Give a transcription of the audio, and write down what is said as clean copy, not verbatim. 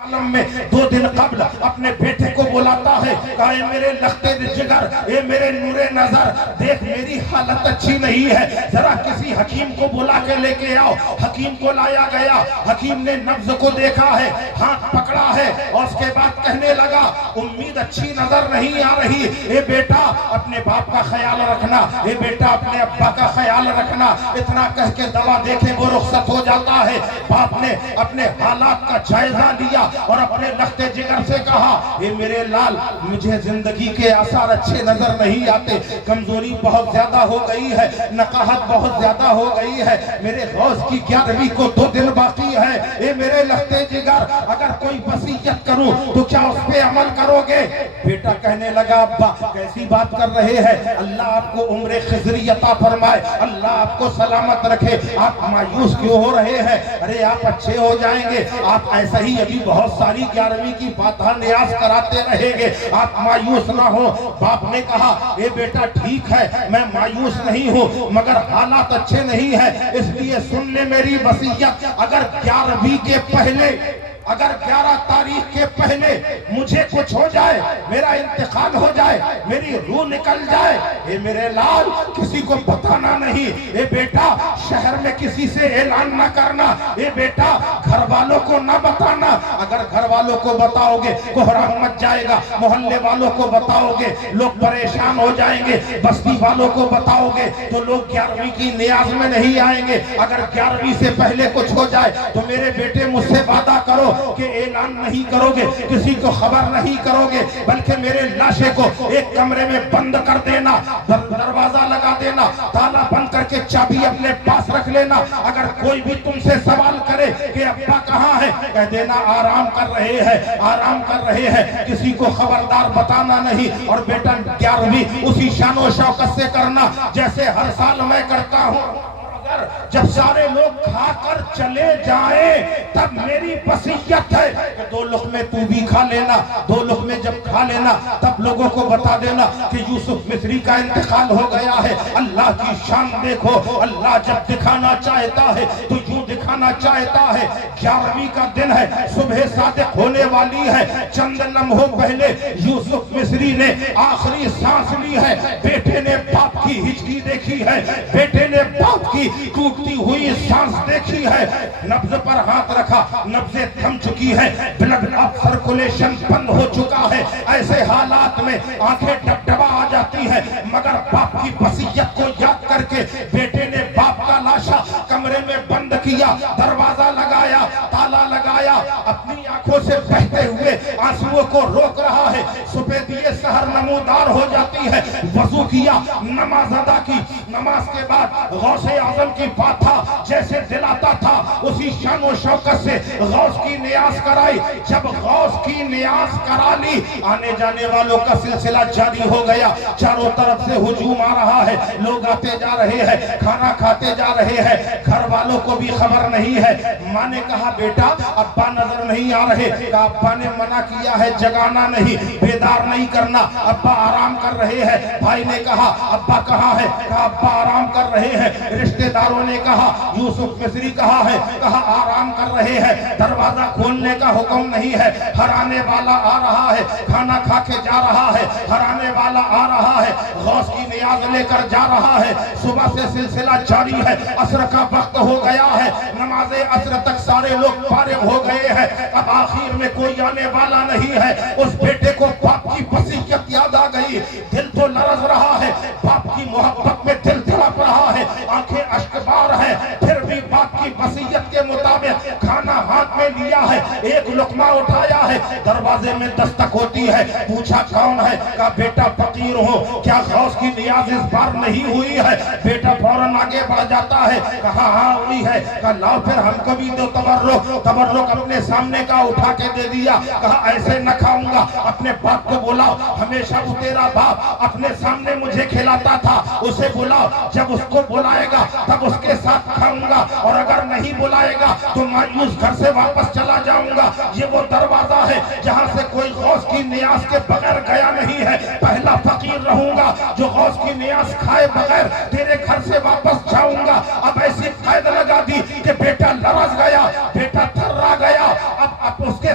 عالم میں 2 دن قبل اپنے بیٹے کو بلاتا ہے، کہا اے میرے لختے جگر، اے میرے نور نظر، دیکھ میری حالت اچھی نہیں ہے، ذرا کسی حکیم کو بلا کے لے کے آؤ۔ حکیم کو لایا گیا، حکیم نے نبض کو دیکھا ہے، ہاتھ پکڑا ہے، اور اس کے بعد کہنے لگا امید اچھی نظر نہیں آ رہی، اے بیٹا اپنے باپ کا خیال رکھنا، اے بیٹا اپنے ابا کا خیال رکھنا۔ اتنا کہہ کے دوا دیکھے وہ رخصت ہو جاتا ہے۔ باپ نے اپنے حالات کا جائزہ لیا اور اپنے لخت جگر سے کہا اے میرے لال، مجھے زندگی کے آثار اچھے نظر نہیں آتے، کمزوری بہت زیادہ ہو گئی ہے، نقاہت بہت زیادہ ہو گئی ہے، میرے غوث کی 11ویں کو 2 دن باقی ہے، اے میرے لخت جگر اگر کوئی وصیت کروں تو کیا اس پہ عمل کرو گے؟ بیٹا کہنے لگا ابا کیسی بات کر رہے ہیں، اللہ آپ کو عمر خضری عطا فرمائے، اللہ آپ کو سلامت رکھے، آپ مایوس کیوں ہو رہے ہیں؟ ارے آپ اچھے ہو جائیں گے، آپ ایسا ہی ابھی بہت ساری 11ویں کی فاتحہ نیاز کراتے رہیں گے، آپ مایوس نہ ہو۔ باپ نے کہا اے بیٹا ٹھیک ہے میں مایوس نہیں ہوں، مگر حالات اچھے نہیں ہیں، اس لیے سن لے میری وصیت، اگر 11ویں کے پہلے، اگر 11 تاریخ کے پہلے مجھے کچھ ہو جائے، میرا انتقال ہو جائے، میری روح نکل جائے، اے میرے لال کسی کو بتانا نہیں، اے بیٹا شہر میں کسی سے اعلان نہ کرنا، اے بیٹا گھر والوں کو نہ بتانا، اگر گھر والوں کو بتاؤ گے کوہرام مچ جائے گا، محلے والوں کو بتاؤ گے لوگ پریشان ہو جائیں گے، بستی والوں کو بتاؤ گے تو لوگ 11ویں کی نیاز میں نہیں آئیں گے، اگر 11ویں سے پہلے کچھ ہو جائے تو میرے بیٹے مجھ سے وعدہ کرو کہ اعلان نہیں کرو گے، کسی کو خبر نہیں کرو گے، بلکہ میرے لاشے کو ایک کمرے میں بند کر دینا، دروازہ لگا دینا، تالا بند کر کے چابی اپنے پاس رکھ لینا، اگر کوئی بھی تم سے سوال کرے کہ ابا کہاں ہے، کہہ دینا آرام کر رہے ہیں، آرام کر رہے ہیں، کسی کو خبردار بتانا نہیں، اور بیٹا 11ویں اسی شان و شوکت سے کرنا جیسے ہر سال میں کرتا ہوں، جب سارے لوگ کھا کر چلے جائیں تب میری وصیت ہے کہ 2 لقمے تو بھی کھا لینا، 2 لقمے جب کھا لینا تب لوگوں کو بتا دینا کہ یوسف مصری کا انتقال ہو گیا ہے۔ اللہ کی شان دیکھو، اللہ جب دکھانا چاہتا ہے تو یوں دکھانا چاہتا ہے۔ 11ویں کا دن ہے، صبح صادق ہونے والی ہے، چند لمحوں پہلے یوسف مصری نے آخری سانس لی ہے، بیٹے نے باپ کی ہچکی دیکھی ہے، بیٹے نے باپ کی ٹوٹتی ہوئی سانس دیکھی ہے، نبض پر ہاتھ رکھا، نبضیں تھم چکی ہے، بلڈ آف سرکولیشن بند ہو چکا ہے، ایسے حالات میں آنکھیں ڈبڈبا آ جاتی ہے، مگر باپ کی وصیت کو یاد کر کے بیٹے نے باپ کا لاشا کمرے میں بند کیا، دروازہ لگایا، تالا لگایا، اپنی آنکھوں سے بہتے ہوئے آنسوؤں کو روک رہا ہے، صبح دیے سحر نمودار ہو جاتی ہے، وضو کیا، نماز ادا کی، نماز کے بعد غوث اعظم کی فاتحہ جیسے دلاتا تھا اسی شان و شوکت سے غوث کی نیاز کرائی، جب غوث کی نیاز کرا لی آنے جانے والوں کا سلسلہ جاری ہو گیا، چاروں طرف سے ہجوم آ رہا ہے، لوگ آتے جا رہے ہیں، کھانا کھاتے جا رہے ہیں، گھر والوں کو بھی خبر نہیں ہے۔ ماں نے کہا بیٹا ابا نظر نہیں آ رہے، کہا ابا نے منع کیا ہے جگانا نہیں، بیدار نہیں کرنا، ابا آرام کر رہے ہیں۔ بھائی نے کہا ابا کہاں ہے، کہا ابا آرام کر رہے ہیں۔ رشتہ داروں نے کہا یوسف مصری کہاں ہے، کہا آرام کر رہے ہیں۔ دروازہ کھولنے کا حکم نہیں ہے، ہر آنے والا آ رہا ہے، کھانا کھا کے جا رہا ہے، ہر آنے والا آ رہا ہے، غوث کی نیاز لے کر جا رہا ہے، صبح سے سلسلہ جاری ہے، عصر کا وقت ہو گیا ہے، نماز عصر تک سارے لوگ فارغ ہو گئے ہیں، اب آخر میں کوئی آنے والا نہیں ہے۔ اس بیٹے کو باپ کی وصیت یاد آ گئی، دل تو لرز رہا ہے، باپ کی محبت میں دل تڑپ رہا ہے، آنکھیں اشکبار ہیں، پھر بھی باپ کی وصیت کے مطابق کھانا ہاتھ میں لیا ہے، ایک لقمہ اٹھایا ہے، دروازے میں دستک ہوتی ہے، پوچھا کون ہے، کہا بیٹا فقیر ہوں، کیا غوث کی نیاز اس بار نہیں ہوئی ہے؟ بیٹا فوراً آگے بڑھ جاتا ہے، کہا ہاں ہوئی ہے، کہا لاؤ پھر ہم کو بھی دو تبرک، تبرک اپنے سامنے کا اٹھا کے دے دیا، کہا ایسے نہ کھاؤں گا، اپنے باپ کو بلاؤ، ہمیشہ وہ تیرا باپ اپنے سامنے مجھے کھلاتا تھا، اسے بلاؤ، جب اس کو بلائے گا تب اس کے ساتھ کھاؤں گا، اور اگر نہیں بلائے گا تو مایوس گھر سے واپس چلا جاؤں گا۔ یہ وہ دروازہ ہے جہاں سے کوئی غوث کی نیاز کے بغیر گیا نہیں ہے، پہلا فقیر رہوں گا جو غوث کی نیاز کھائے بغیر تیرے گھر سے واپس جاؤں گا۔ اب ایسی قید لگا دی کہ بیٹا لرز گیا، بیٹا تھرا گیا، اب اس کے